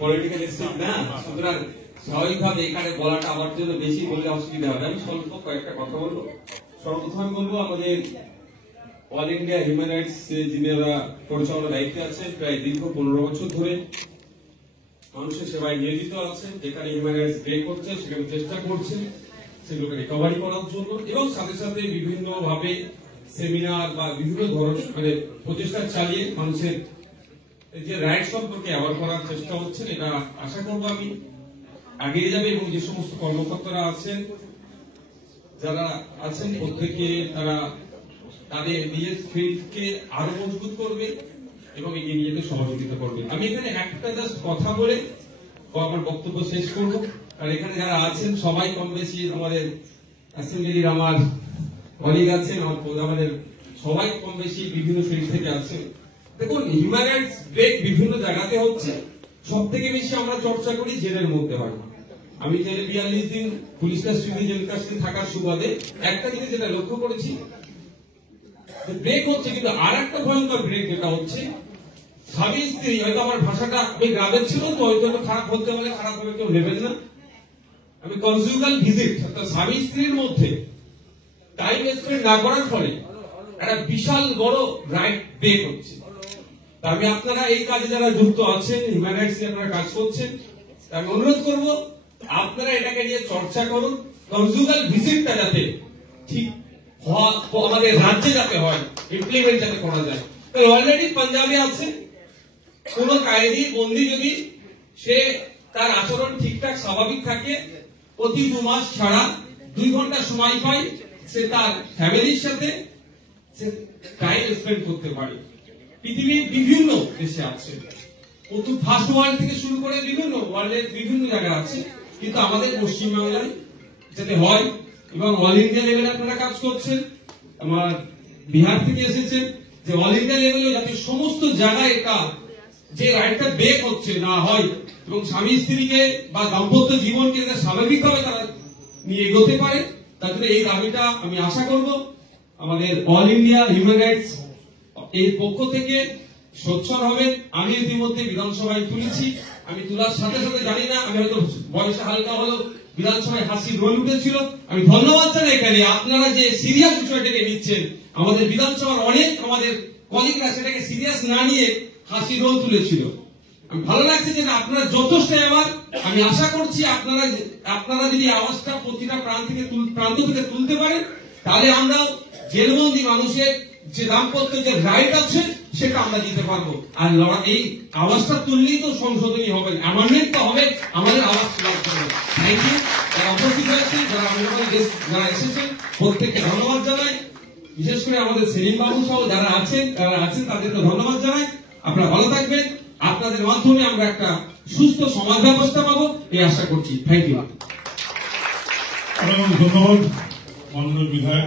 Political state না, সুতরাং স্বাভাবিকভাবে এখানে বলাটা আমার জন্য বেশি বললে অসুবিধা হবে। আমি স্বল্প কয়েকটা কথা বলবো। সর্বপ্রথম আমি বলবো, আমাদের অল ইন্ডিয়া হিউম্যান রাইটস যিনারা পরিচালনার দায়িত্বে আছেন, প্রায় দীর্ঘ 15 বছর ধরে মানুষের সেবায় নিয়োজিত আছেন। যেখানে হিউম্যান রাইটস ব্রেক হচ্ছে সেখানে চেষ্টা করছেন সেগুলোকে রিকভারি করার জন্য, এবং সাথে সাথে বিভিন্ন ভাবে সেমিনার বা বিভিন্ন ধরনের প্রচেষ্টা চালিয়ে মানুষের যে রাইট সম্পর্কে অ্যাওয়ার করার চেষ্টা হচ্ছে। এটা আশা করবো আমি এগিয়ে যাবে, এবং যে সমস্ত কর্মকর্তারা আছেন যারা আছেন প্রত্যেকে তারা তাদের নিজের ফিল্ডকে আরো মজবুত করবে এবং এগিয়ে নিয়ে যেতে সহযোগিতা করবে। আমি এখানে একটা জাস্ট কথা বলে আমার বক্তব্য শেষ করবো। আর এখানে যারা আছেন সবাই কম বেশি আমাদের অ্যাসেম্বলির আমার কলিগ আছেন, আমাদের সবাই কম বেশি বিভিন্ন ফিল্ড থেকে আছেন। দেখুন, হিউম্যান রাইটস ব্রেক বিভিন্ন জায়গাতে হচ্ছে। সব থেকে বেশি আমরা চর্চা করি জেলের মধ্যে হয়। আমি জেলে 42 দিন পুলিশ কাস্টডি, জেল কাস্টডি থাকার সুবাদে একটা জিনিস যেটা লক্ষ্য করেছি, ব্রেক হচ্ছে, কিন্তু আর একটা ভয়ঙ্কর ব্রেক যেটা হচ্ছে, স্বামী স্ত্রী, হয়তো আমার ভাষাটা আমি গ্রামের ছিল তো হয়তো খারাপ হতে হলে খারাপ হবে, কেউ নেবেন না, আমি কনজুগাল ভিজিট, অর্থাৎ স্বামী স্ত্রীর মধ্যে টাইম স্পেন্ড না করার ফলে একটা বিশাল বড় রাইট ব্রেক হচ্ছে। আমি আপনারা এই কাজে যারা যুক্ত আছেন, হিউম্যান রাইটস নিয়ে আপনারা কাজ করছেন, আমি অনুরোধ করবো আপনারা এটাকে নিয়ে চর্চা করুন। কনজুগাল ভিজিটটা যাতে ঠিক আমাদের রাজ্যে যাতে হয়, ইমপ্লিমেন্ট যাতে করা যায়। অলরেডি পাঞ্জাবে আছে, কোন কায়েদি বন্দি যদি সে তার আচরণ ঠিকঠাক স্বাভাবিক থাকে, প্রতি 2 মাস ছাড়া 2 ঘন্টা সময় পায়, সে তার ফ্যামিলির সাথে সে টাইম স্পেন্ড করতে পারে। পৃথিবীর বিভিন্ন দেশে আছে, ফার্স্ট ওয়ার্ল্ড থেকে শুরু করে বিভিন্ন ওয়ার্ল্ডের বিভিন্ন জায়গায় আছে, কিন্তু আমাদের পশ্চিমবাংলায় যাতে হয়, এবং অল ইন্ডিয়া লেভেলে আপনারা কাজ করছেন, আমার বিহার থেকে এসেছেন, যে অল ইন্ডিয়া লেভেলে যাতে সমস্ত জায়গায় এটা যে রাইটটা ব্রেক হচ্ছে না হয়, এবং স্বামী স্ত্রীকে বা দাম্পত্য জীবনকে স্বাভাবিকভাবে তারা নিয়ে এগোতে পারে, তার জন্য এই দাবিটা আমি আশা করব আমাদের অল ইন্ডিয়া হিউম্যান রাইটস এর পক্ষ থেকে সোচ্চার হবেন। আমি ইতিমধ্যে বিধানসভায় তুলেছি, আমি তোলার সাথে সাথে জানি না, আমি হয়তো বয়সে হালকা হলো বিধানসভায় হাসির রোল উঠেছিল। আমি ধন্যবাদ জানাই এখানে আপনারা যে সিরিয়াস বিষয়টাকে নিচ্ছেন। আমাদের বিধানসভার অনেক আমাদের কলিগরা সেটাকে সিরিয়াস না নিয়ে হাসির রোল তুলেছিল। আমি ভালো লাগছে যে আপনারা যথেষ্ট এবার, আমি আশা করছি আপনারা যদি আওয়াজটা প্রতিটা প্রান্ত থেকে তুলতে পারেন, তাহলে আমরা জেলবন্দি মানুষের যে দাম্পত্য যে রাইট আছে সেটা আমরা দিতে পারবো। আর এই আওয়াজটা তুললেই তো সংশোধনী হবে, অ্যামেন্ডমেন্টটা হবে আমাদের আওয়াজ তোলার জন্য। Thank you. যারা উপস্থিত হয়েছেন, যারা এসেছেন, প্রত্যেককে ধন্যবাদ জানাই। বিশেষ করে আমাদের সেলিম বাবু সহ যারা আছেন তাদেরকে ধন্যবাদ জানাই। আপনারা ভালো থাকবেন, আপনাদের মাধ্যমে আমরা একটা সুস্থ সমাজ ব্যবস্থা পাবো এই আশা করছি। Thank you. ধন্যবাদ মাননীয় বিধায়ক।